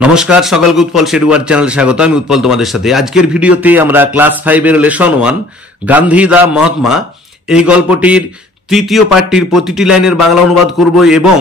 নমস্কার, সকলকে উৎপল শেডুয়ার চ্যানেলে স্বাগত। আমি উৎপল তোমাদের সাথে। আজকের ভিডিওতে আমরা ক্লাস 5-এর লেসন 1 গান্ধী দা মহাত্মা এই গল্পটির তৃতীয় পাঠটির প্রতিটি লাইনের বাংলা অনুবাদ করব এবং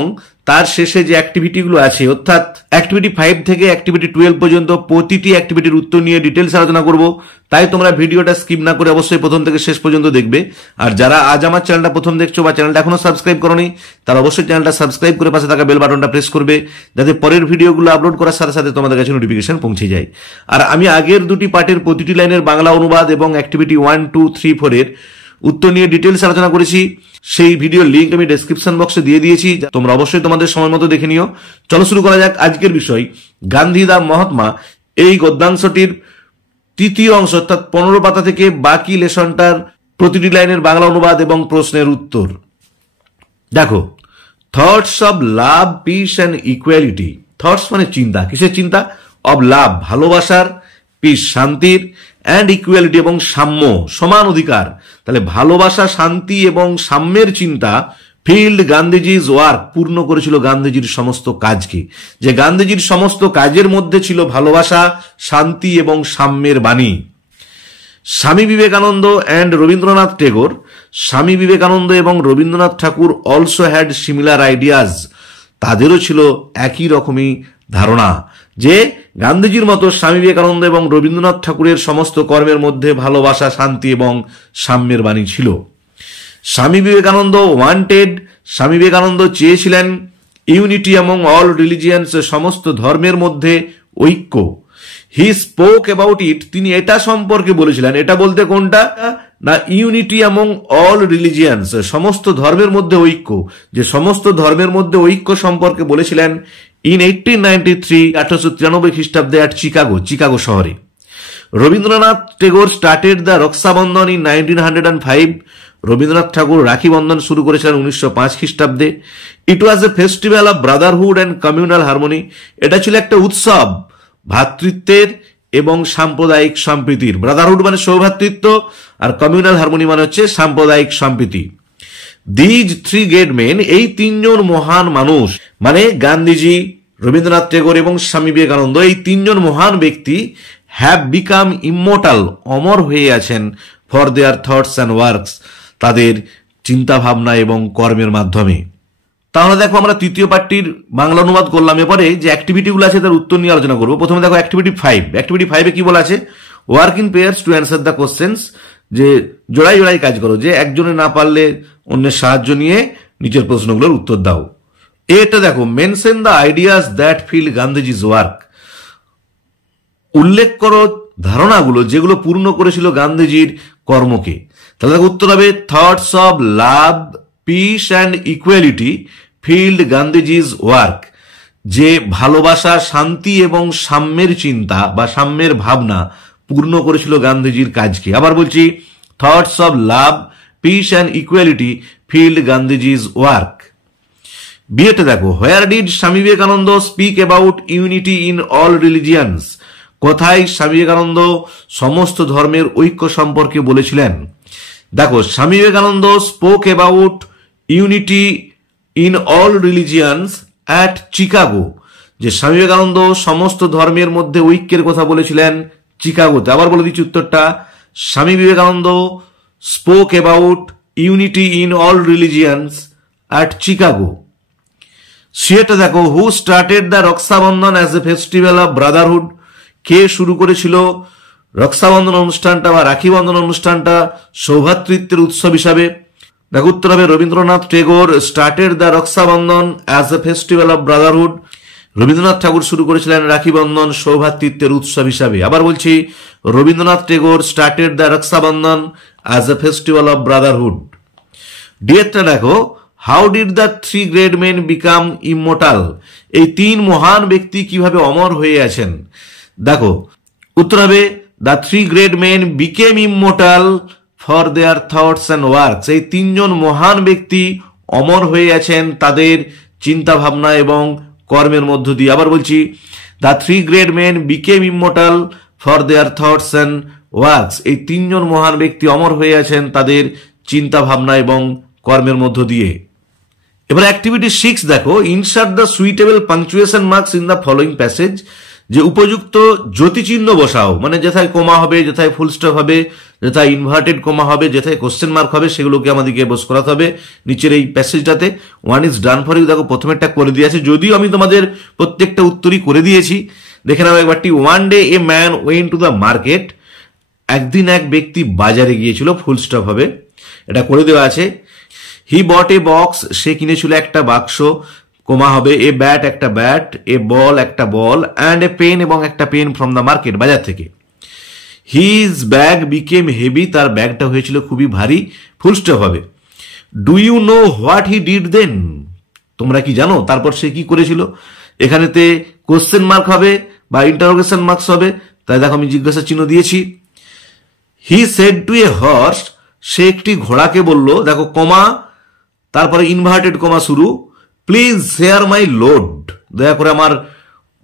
তার শেষে যে অ্যাক্টিভিটিগুলো আছে অর্থাৎ অ্যাক্টিভিটি 5 থেকে অ্যাক্টিভিটি 12 পর্যন্ত প্রতিটি অ্যাক্টিভিটির উত্তর নিয়ে ডিটেলস আলোচনা করব। তাই তোমরা ভিডিওটা স্কিপ না করে অবশ্যই প্রথম থেকে শেষ পর্যন্ত দেখবে। আর যারা আজ আমার চ্যানেলটা প্রথম দেখছো বা চ্যানেলটা এখনো সাবস্ক্রাইব করোনি তারা অবশ্যই চ্যানেলটা সাবস্ক্রাইব করে পাশে থাকা বেল বাটনটা প্রেস করবে, যাতে পরের ভিডিওগুলো আপলোড করার সাথে সাথে তোমাদের কাছে নোটিফিকেশন পৌঁছে যায়। আর আমি আগের দুটি পার্টের প্রতিটি লাইনের বাংলা অনুবাদ এবং অ্যাক্টিভিটি 1, 2, 3, 4 এর উত্তর নিয়ে ডিটেলস আলোচনা করেছি। সেই ভিডিওর লিঙ্ক আমি ডেসক্রিপশন বক্সে দিয়ে দিয়েছি, তোমরা অবশ্যই তোমাদের সময় মতো দেখে নিও। চলো শুরু করা যাক আজকের বিষয় গান্ধী দা মহাত্মা এই গদ্যাংশটির তৃতীয় অংশ অর্থাৎ 15 পাতা থেকে বাকি লেসনটার প্রতিটি লাইনের বাংলা অনুবাদ এবং প্রশ্নের উত্তর। দেখো, thoughts of love, piece and equality. Thoughts মানে চিন্তা, কিসের চিন্তা? অব লাভ ভালোবাসার, পিস শান্তির, অ্যান্ড ইকুয়ালিটি এবং সাম্য সমান অধিকার। তাহলে ভালোবাসা, শান্তি এবং সাম্যের চিন্তা ফিল্ড গান্ধীজিজ ওয়ার্ক পূর্ণ করেছিল গান্ধীজির সমস্ত কাজকে। যে গান্ধীজির সমস্ত কাজের মধ্যে ছিল ভালোবাসা, শান্তি এবং সাম্যের বাণী। স্বামী বিবেকানন্দ অ্যান্ড রবীন্দ্রনাথ টেগোর। স্বামী বিবেকানন্দ এবং রবীন্দ্রনাথ ঠাকুর অলসো হ্যাড সিমিলার আইডিয়াজ। তাদেরও ছিল একই রকমই ধারণা যে গান্ধীজির মতো স্বামী বিবেকানন্দ এবং রবীন্দ্রনাথ ঠাকুরের সমস্ত কর্মের মধ্যে ভালোবাসা, শান্তি এবং সাম্যের বাণী ছিল। স্বামী বিবেকানন্দ ওয়ান্টেড, স্বামী বিবেকানন্দ চেয়েছিলেন ইউনিটি অ্যামং অল রিলিজিয়ান্স, সমস্ত ধর্মের মধ্যে ঐক্য। হি স্পোক অ্যাবাউট ইট, তিনি এটা সম্পর্কে বলেছিলেন। এটা বলতে কোনটা না, ইউনিটি অ্যামং অল রিলিজিয়ান্স, সমস্ত ধর্মের মধ্যে ঐক্য। যে সমস্ত ধর্মের মধ্যে ঐক্য সম্পর্কে বলেছিলেন ইন 1893 1893 খ্রিস্টাব্দে অ্যাট চিকাগো শহরে। Rabindranath Tagore started the Rakshabandhan in 1905, Rabindranath Thakur Rakhi Bandhan শুরু করেছিলেন 1905 খ্রিস্টাব্দে। It was a festival of brotherhood and communal harmony, এটা ছিল একটা উৎসব ভ্রাতৃত্বের এবং সাম্প্রদায়িক সম্প্রীতির। ব্রাদারহুড মানে সৌভ্রাতৃত্ব আর কমিউনাল হারমোনি মানে হচ্ছে সাম্প্রদায়িক সম্প্রীতি। দিজ থ্রি গ্রেট মেন, এই তিনজন মহান মানুষ মানে গান্ধীজি, রবীন্দ্রনাথ টেগোর এবং স্বামী বিবেকানন্দ, এই তিনজন মহান ব্যক্তি হ্যাভ বিকাম ইমমর্টাল, অমর হয়ে আছেন for their thoughts and works, তাদের চিন্তা ভাবনা এবং কর্মের মাধ্যমে। তাহলে দেখো, আমরা তৃতীয় পাঠটির বাংলা অনুবাদ করলাম। এরপরে যে অ্যাক্টিভিটিগুলো আছে তার উত্তর নিয়ে আলোচনা করবো। প্রথমে দেখো অ্যাক্টিভিটি 5। অ্যাক্টিভিটি 5-এ কি বলা আছে? Work in pairs to answer the questions, যে জোড়াই জোড়াই কাজ করো, যে একজনে না পারলে অন্যের সাহায্য নিয়ে নিচের প্রশ্নগুলোর উত্তর দাও। এটা দেখো, mention the ideas that fill Gandhiji's work, উল্লেখ করো ধারণাগুলো যেগুলো পূর্ণ করেছিল গান্ধীজির কর্মকে। তাহলে দেখো উত্তর হবে thoughts of love, piece and equality field Gandhiji's work, যে ভালোবাসা, শান্তি এবং সাম্যের চিন্তা বা সাম্যের ভাবনা পূর্ণ করেছিল গান্ধীজির কাজকে। আবার বলছি, thoughts of love, piece and equality field Gandhiji's work. বিয়েটা দেখো, where did Swami Vivekananda speak about unity in all religions, কোথায় স্বামী বিবেকানন্দ সমস্ত ধর্মের ঐক্য সম্পর্কে বলেছিলেন? দেখো, স্বামী Vivekananda spoke about unity in all religions at Chicago, যে স্বামী বিবেকানন্দ সমস্ত ধর্মের মধ্যে ঐক্যের কথা বলেছিলেন চিকাগোতে। আবার বলে দিচ্ছি উত্তরটা, Swami Vivekananda spoke about unity in all religions at Chicago. সেটা দেখো, who started the Rakshabandhan as a festival of brotherhood, কে শুরু করেছিল রক্ষাবন্ধন অনুষ্ঠানটা বা রাখি বন্ধন অনুষ্ঠানটা সৌভ্রাতৃত্বের উৎসব হিসাবে? দেখো উত্তর হবে Rabindranath Tagore started the Rakshabandhan as a festival of brotherhood, Rabindranath Thakur শুরু করেছিলেন রাখি বন্ধন সৌভ্রাতৃত্বের উৎসব হিসাবে। আবার বলছি, Rabindranath Tagore started the Rakshabandhan as a festival of brotherhood. ডিএটা দেখো, how did the three great men become immortal, এই তিন মহান ব্যক্তি কিভাবে অমর হয়ে আছেন? দেখো উত্তর হবে the three great men became immortal for their thoughts and works, এই তিনজন মহান ব্যক্তি অমর হয়ে আছেন তাদের চিন্তা ভাবনা এবং কর্মের মধ্য দিয়ে। আবার বলছি, the three great men became immortal for their thoughts and works, এই তিনজন মহান ব্যক্তি অমর হয়ে আছেন তাদের চিন্তা ভাবনা এবং কর্মের মধ্য দিয়ে। এবার অ্যাক্টিভিটি 6 দেখো, insert the suitable punctuation marks in the following passage, যে উপযুক্ত জ্যোতিচিহ্ন বসাও, মানে যেথায় কোমা হবে, যেথায় ফুল স্টপ হবে, যেথায় ইনভার্টেড কোমা হবে, যেথায় কোশ্চেন মার্ক হবে, সেগুলোকে আমাদেরকে বস করাতে হবে নিচের এই প্যাসেজটাতে। One is done for you, দেখো প্রথমেরটা করে দিয়েছে, যদিও আমি তোমাদের প্রত্যেকটা উত্তরই করে দিয়েছি। দেখে নাও একবারটি। One day a man went to the market, একদিন এক ব্যক্তি বাজারে গিয়েছিল, ফুল স্টপ হবে, এটা করে দেওয়া আছে। হি বট এ বক্স, সে কিনেছিল একটা বাক্স, কোমা হবে, এ ব্যাট একটা ব্যাট, এ বল একটা বল, অ্যান্ড এ পেন এবং একটা পেন ফ্রম দ্য মার্কেট, বাজার থেকে। হিজ ব্যাগ বিকেম হেভি, তার ব্যাগটা হয়েছিল খুবই ভারী, ফুল স্টপ হবে। Do you know what he did then, তোমরা কি জানো তারপর সে কি করেছিল? এখানেতে কোশ্চেন মার্ক হবে বা ইন্টারোগেশন মার্কস হবে, তাই দেখো আমি জিজ্ঞাসা চিহ্ন দিয়েছি। He said to a horse, সে একটি ঘোড়াকে বলল, দেখো কমা, তারপরে ইনভার্টেড কমা শুরু, প্লিজ শেয়ার মাই লোড, দয়া করে আমার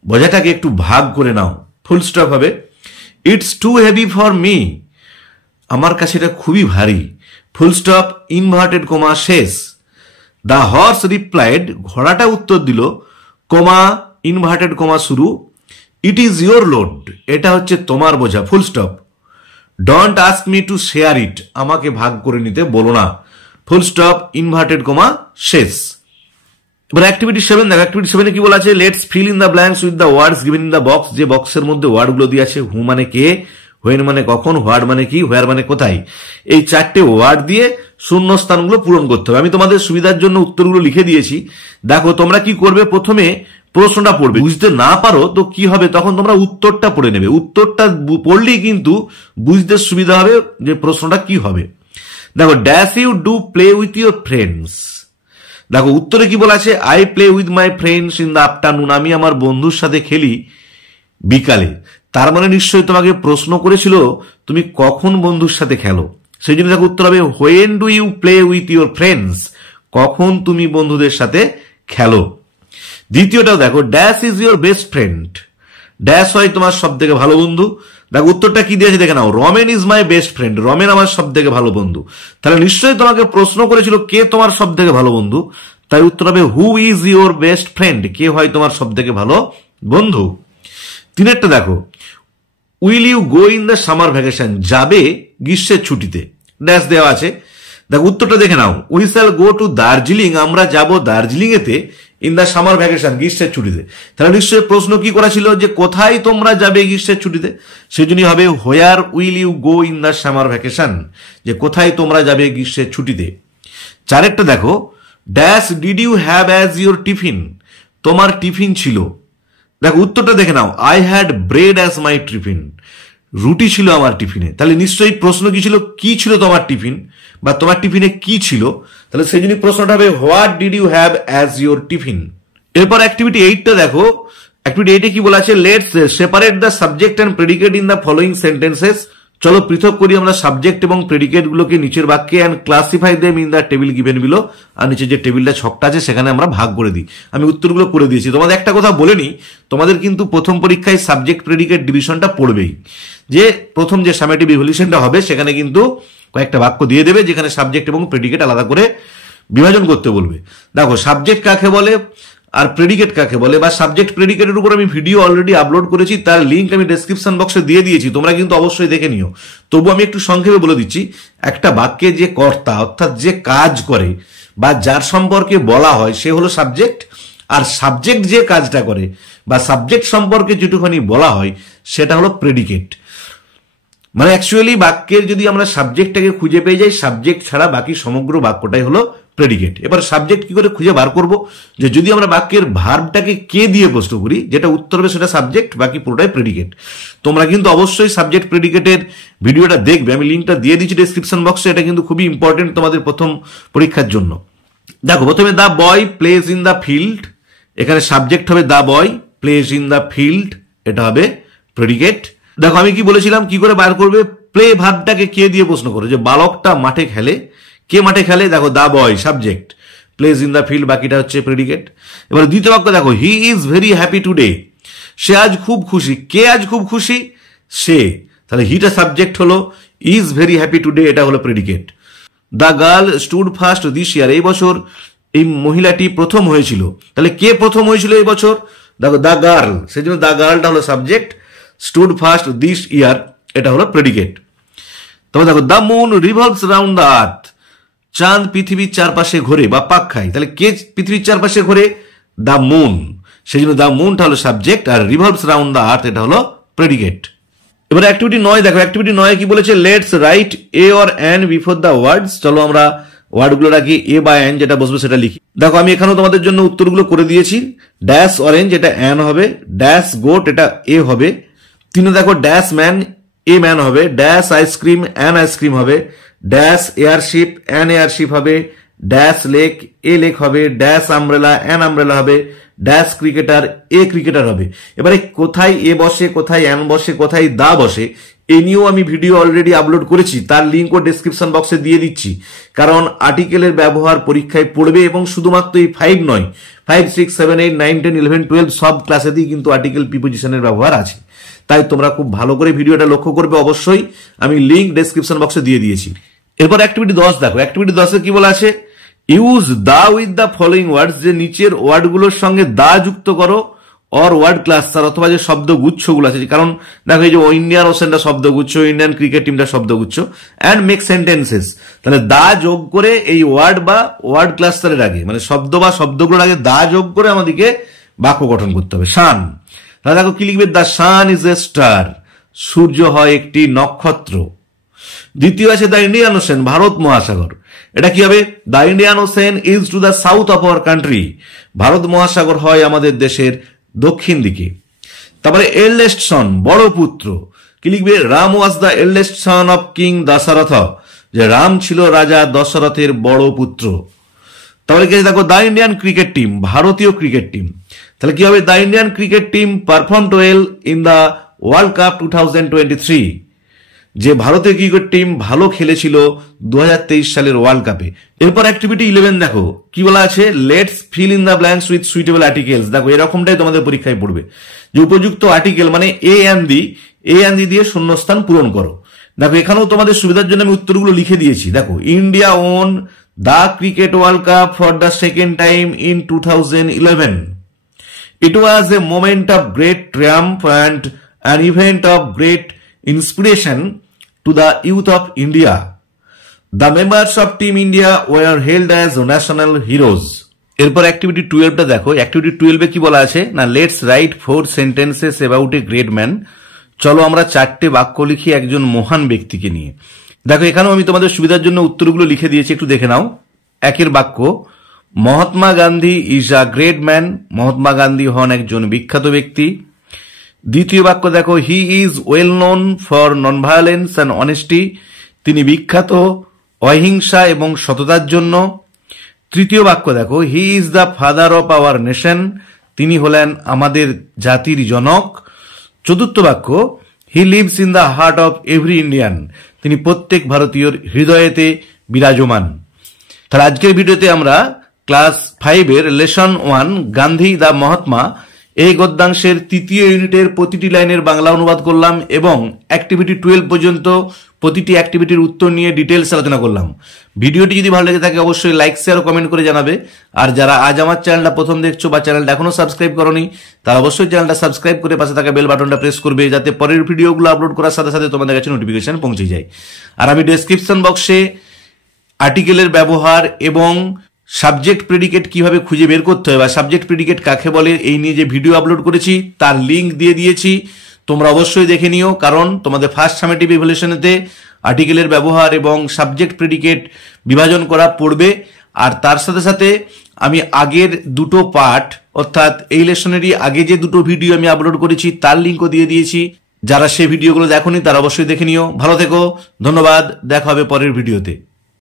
বোঝাটাকে একটু ভাগ করে নাও, ফুল স্টপ হবে। It's too heavy for me, আমার কাছে এটা খুবই ভারী, ফুল স্টপ, ইনভার্টেড কমা শেষ। দ্য হর্স রিপ্লাইড, ঘোড়াটা উত্তর দিল, কমা ইনভার্টেড কমা শুরু, ইট ইজ ইয়োর লোড, এটা হচ্ছে তোমার বোঝা, full stop. Don't ask me to share it, আমাকে ভাগ করে নিতে বলো না, ফুল স্টপ, ইনভার্টেড কমা শেষ। এবার অ্যাক্টিভিটি 7 দেখো, অ্যাক্টিভিটি 7 কি বলা আছে? Let's fill in the blanks with the words given in the box, যে বক্সের মধ্যে ওয়ার্ডগুলো দিয়ে আছে, হু মানে কে, হোয়েন মানে কখন, হোয়াট মানে কি, হোয়ার মানে কোথায়, এই চারটে ওয়ার্ড দিয়ে শূন্য স্থানগুলো পূরণ করতে হবে। আমি তোমাদের সুবিধার জন্য উত্তরগুলো লিখে দিয়েছি। দেখো তোমরা কি করবে, প্রথমে প্রশ্নটা পড়বে, বুঝতে না পারো তো কি হবে, তখন তোমরা উত্তরটা পড়ে নেবে, উত্তরটা পড়লেই কিন্তু বুঝতে সুবিধা হবে যে প্রশ্নটা কি হবে। দেখো, dash you do play with your friends, দেখো উত্তরে কি বলা আছে? I play with my friends in the afternoon, আমি আমার বন্ধুর সাথে খেলি বিকালে। তার মানে নিশ্চয়ই তোমাকে প্রশ্ন করেছিল তুমি কখন বন্ধুর সাথে খেলো, সেই জন্য দেখো উত্তর হবে when do you play with your friends, কখন তুমি বন্ধুদের সাথে খেলো। দ্বিতীয়টাও দেখো, dash is your best friend, dash হয় তোমার সব থেকে ভালো বন্ধু। দেখো উত্তরটা কি দিয়েছে দেখে নাও, Ramen is my best friend, Ramen আমার সব থেকে ভালো বন্ধু। তাহলে নিশ্চয়ই তোমাকে প্রশ্ন করেছিল কে তোমার সব থেকে ভালো বন্ধু, তাই উত্তর হবে who is your best friend, কে হয় তোমার সব থেকে ভালো বন্ধু। তিনেরটা দেখো, will you go in the summer vacation, যাবে গ্রীষ্মের ছুটিতে, ড্যাশ দেওয়া আছে। দেখো উত্তরটা দেখে নাও, we shall go to Darjeeling, আমরা যাব দার্জিলিং এতে, ইন দ্য সামার ভ্যাকেশন, গ্রীষ্মের ছুটিতে। তাহলে নিশ্চয়ই প্রশ্ন কি করা ছিল যে কোথায় তোমরা যাবে গ্রীষ্মের ছুটিতে, সেজন্যই হবে where will you go in the summer vacation, যে কোথায় তোমরা যাবে গ্রীষ্মের ছুটিতে। চারেরটা দেখো, dash did you have as your tiffin, তোমার টিফিন ছিল। দেখো উত্তরটা দেখে নাও, I had bread as my tiffin, রুটি ছিল আমার টিফিনে। তাহলে নিশ্চয়ই প্রশ্ন কি ছিল, কি ছিল তোমার টিফিন, বা তোমার টিফিনে কি ছিল, তাহলে সেই জন্য প্রশ্নটা হবে what did you have as your tiffin. এরপর অ্যাক্টিভিটি 8টা দেখো, অ্যাক্টিভিটি 8-এ কি বলা আছে? Let's separate the subject and predicate in the following sentences, চলো পৃথক করি আমরা সাবজেক্ট এবং প্রেডিকেট গুলোকে নিচের বাক্যে, and classify them in the table given below, আর নিচে যে টেবিলটা ছকটা আছে সেখানে আমরা ভাগ করে দিই। আমি উত্তরগুলো করে দিয়েছি। তোমাদের একটা কথা বলে নি, তোমাদের কিন্তু প্রথম পরীক্ষায় সাবজেক্ট প্রেডিকেট ডিভিশনটা পড়বেই, যে প্রথম যে সামেটিভ ইভ্যালুয়েশনটা হবে সেখানে কিন্তু কয়েকটা বাক্য দিয়ে দেবে যেখানে সাবজেক্ট এবং প্রেডিকেট আলাদা করে বিভাজন করতে বলবে। দেখো সাবজেক্ট কাকে বলে আর প্রেডিকেট কাকে বলে, বা সাবজেক্ট প্রেডিকেটের উপর আমি ভিডিও অলরেডি আপলোড করেছি, তার লিঙ্ক আমি ডেসক্রিপশন বক্সে দিয়ে দিয়েছি, তোমরা কিন্তু অবশ্যই দেখে নিও। তবু আমি একটু সংক্ষেপে বলে দিচ্ছি, একটা বাক্যে যে কর্তা অর্থাৎ যে কাজ করে বা যার সম্পর্কে বলা হয় সে হলো সাবজেক্ট, আর সাবজেক্ট যে কাজটা করে বা সাবজেক্ট সম্পর্কে যেটুখানি বলা হয় সেটা হলো প্রেডিকেট। মানে অ্যাকচুয়ালি বাক্যের যদি আমরা সাবজেক্টটাকে খুঁজে পেয়ে যাই, সাবজেক্ট ছাড়া বাকি সমগ্র বাক্যটাই হলো প্রেডিকেট। এবার সাবজেক্ট কি করে খুঁজে বার করব, যে যদি আমরা বাক্যের ভার্বটাকে কে দিয়ে প্রশ্ন করি, যেটা উত্তর হবে সেটা সাবজেক্ট, বাকি পুরোটাই প্রেডিকেট। তোমরা কিন্তু অবশ্যই সাবজেক্ট প্রেডিকেটের ভিডিওটা দেখবে, আমি লিঙ্কটা দিয়ে দিচ্ছি ডেসক্রিপশন বক্সে, এটা কিন্তু খুবই ইম্পর্টেন্ট তোমাদের প্রথম পরীক্ষার জন্য। দেখো প্রথমে the boy plays in the field, এখানে সাবজেক্ট হবে the boy, plays in the field এটা হবে প্রেডিকেট। দেখো আমি কি বলেছিলাম, কি করে বার করবে, প্লে ভার্বটাকে কে দিয়ে প্রশ্ন করো, যে বালকটা মাঠে খেলে, কে মাঠে খেলে, দেখো the boy subject, plays in the field বাকিটা হচ্ছে প্রেডিকেট। এবার দ্বিতীয় বাক্য দেখো, he is very happy today, সে আজ খুব খুশি, কে আজ খুব খুশি, সে, তাহলে হিটা সাবজেক্ট হলো, ইজ ভেরি হ্যাপি টুডে এটা হলো predicate. The girl stood first this year, এই বছর এই মহিলাটি প্রথম হয়েছিল। তাহলে কে প্রথম হয়েছিল এই বছর? দেখো দ্য গার্ল, সেই জন্য দ্য গার্লটা হলো সাবজেক্ট, স্টুড ফার্স্ট দিস ইয়ার এটা হলো প্রেডিকেট। তবে দেখো the moon revolves round the আর্থ, চাঁদ পৃথিবীর চারপাশে ঘোরে বা পাক খায়। তাহলে কে পৃথিবীর চারপাশে ঘোরে? দ্য মুন, সেই জন্য দ্য মুনটা হলো সাবজেক্ট, আর রিভলভস রাউন্ড দ্য আর্থ এটা হলো প্রেডিকেট। এবার অ্যাক্টিভিটি 9 দেখো, অ্যাক্টিভিটি 9 কি বলেছে? Let's write a or an before the words. চলো আমরা ওয়ার্ডগুলো রাখি, এ বা অ্যান যেটা বসবে সেটা লিখি। দেখো আমি এখানেও তোমাদের জন্য উত্তরগুলো করে দিয়েছি। ড্যাশ অরেঞ্জ এটা অ্যান হবে, ড্যাশ গোট এটা এ হবে, 3 দেখো ড্যাশ ম্যান এ ম্যান হবে, ড্যাশ আইসক্রিম অ্যান আইসক্রিম হবে, ড্যাশ এয়ারশিপ অ্যান এয়ারশিপ হবে, ড্যাশ লেক এ লেক হবে, ড্যাশ আমব্রেলা অ্যান আমব্রেলা হবে, ড্যাশ ক্রিকেটার এ ক্রিকেটার হবে। এবারে কোথায় এ বসে, কোথায় অ্যান বসে, কোথায় দা বসে, এই নিয়েও আমি ভিডিও অলরেডি আপলোড করেছি, তার লিঙ্কও ডেসক্রিপশন বক্সে দিয়ে দিচ্ছি। কারণ আর্টিকেলের ব্যবহার পরীক্ষায় পড়বে, এবং শুধুমাত্র এই 5 নয়, 5, 6, 7, 8, 9, 10, 11, 12 সব ক্লাসেতেই কিন্তু আর্টিকেল প্রিপোজিশনের ব্যবহার আছে। তাই তোমরা খুব ভালো করে ভিডিওটা লক্ষ্য করবে, অবশ্যই আমি লিঙ্ক ডেসক্রিপশন বক্সে দিয়ে দিয়েছি। এরপর অ্যাক্টিভিটি 10 দেখো, অ্যাক্টিভিটি 10 কি বলা আছে? Use the with the following words, যে নিচের ওয়ার্ডগুলোর সঙ্গে দা যুক্ত করো, অর ওয়ার্ড ক্লাস্টার অথবা যে শব্দগুচ্ছগুলো আছে, কারণ দেখো এই যে ইন্ডিয়ান ওশেনটা শব্দগুচ্ছ, ইন্ডিয়ান ক্রিকেট টিমটা শব্দগুচ্ছ, অ্যান্ড মেক সেন্টেন্সেস। তাহলে দা যোগ করে এই ওয়ার্ড বা ওয়ার্ড ক্লাস্টারের আগে, মানে শব্দ বা শব্দগুলোর আগে দা যোগ করে আমাদেরকে বাক্য গঠন করতে হবে। শান, তাহলে দেখো কি লিখবে? The sun is a star, সূর্য হয় একটি নক্ষত্র। দ্বিতীয় আছে দ্য ইন্ডিয়ান ওশেন, ভারত মহাসাগর। এটা কি হবে? The Indian ocean is to the south of our country, Bharat মহাসাগর হয় আমাদের দেশের দক্ষিণ দিকে। তারপরে এল্ডেস্ট সন, বড় পুত্র, কি লিখবে? Ram was the eldest son of king Dasharath, যে রাম ছিল রাজা দশরথের বড় পুত্র। তাহলে কি দেখো দ্য ইন্ডিয়ান ক্রিকেট টিম, ভারতীয় ক্রিকেট টিম। তাহলে কি হবে? The Indian cricket team performed well in the world cup 2023, যে ভারতীয় ক্রিকেট টিম ভালো খেলেছিল 2023 সালের ওয়ার্ল্ড কাপে। এরপর অ্যাক্টিভিটি 11 দেখো কি বলা আছে? Let's fill in the blanks with suitable articles. দেখো এরকমটাই তোমাদের পরীক্ষায় পড়বে, যে উপযুক্ত আর্টিকেল মানে এ অ্যান্ড দি দিয়ে শূন্যস্থান পূরণ করো। দেখো এখানেও তোমাদের সুবিধার জন্য আমি উত্তরগুলো লিখে দিয়েছি। দেখো India won the cricket world cup for the second time in 2011. It was a moment of great triumph and an event of great inspiration to the youth of India. The members of Team India were hailed as national heroes. এরপর activity 12টা দেখো, activity 12 কি বলা আছে? না let's write 4 sentences about a great man. চলো আমরা 4টে বাক্য লিখি একজন মহান ব্যক্তিকে নিয়ে। দেখো এখানেও আমি তোমাদের সুবিধার জন্য উত্তরগুলো লিখে দিয়েছি, একটু দেখে নাও। একের বাক্য, Mahatma Gandhi is a great man, Mahatma Gandhi হন একজন বিখ্যাত ব্যক্তি। দ্বিতীয় বাক্য দেখো, he is well known for non violence and honesty, তিনি বিখ্যাত অহিংসা এবং সততার জন্য। তৃতীয় বাক্য দেখো, he is the father of our nation, তিনি হলেন আমাদের জাতির জনক। চতুর্থ বাক্য, he lives in the heart of every Indian, তিনি প্রত্যেক ভারতীয়র হৃদয়েতে বিরাজমান। তাহলে আজকের ভিডিওতে আমরা ক্লাস 5-এর লেসন 1 গান্ধী দা মহাত্মা এই গদ্যাংশের 3য় ইউনিটের প্রতিটি লাইনের বাংলা অনুবাদ করলাম, এবং অ্যাক্টিভিটি 12 পর্যন্ত প্রতিটি অ্যাক্টিভিটির উত্তর নিয়ে ডিটেলস আলোচনা করলাম। ভিডিওটি যদি ভালো লেগে থাকে অবশ্যই লাইক, শেয়ার ও কমেন্ট করে জানাবে। আর যারা আজ আমার চ্যানেলটা প্রথম দেখছো বা চ্যানেলটা এখনো সাবস্ক্রাইব করোনি, তারা অবশ্যই চ্যানেলটা সাবস্ক্রাইব করে পাশে থাকা বেল বাটনটা প্রেস করবে, যাতে পরের ভিডিওগুলো আপলোড করার সাথে সাথে তোমাদের কাছে নোটিফিকেশন পৌঁছে যায়। আর আমি ডেসক্রিপশন বক্সে আর্টিকেলের ব্যবহার এবং সাবজেক্ট প্রেডিকেট কিভাবে খুঁজে বের করতে হয় বা সাবজেক্ট প্রেডিকেট কাকে বলে এই নিয়ে যে ভিডিও আপলোড করেছি তার লিঙ্ক দিয়ে দিয়েছি, তোমরা অবশ্যই দেখে নিও। কারণ তোমাদের ফার্স্ট সামেটিভ ইভ্যালুয়েশনেতে আর্টিকেলের ব্যবহার এবং সাবজেক্ট প্রেডিকেট বিভাজন করা পড়বে। আর তার সাথে সাথে আমি আগের দুটো পার্ট, অর্থাৎ এই লেসনেরই আগে যে দুটো ভিডিও আমি আপলোড করেছি তার লিঙ্কও দিয়ে দিয়েছি। যারা সেই ভিডিওগুলো দেখোনি তারা অবশ্যই দেখে নিও। ভালো থেকো, ধন্যবাদ, দেখা হবে পরের ভিডিওতে।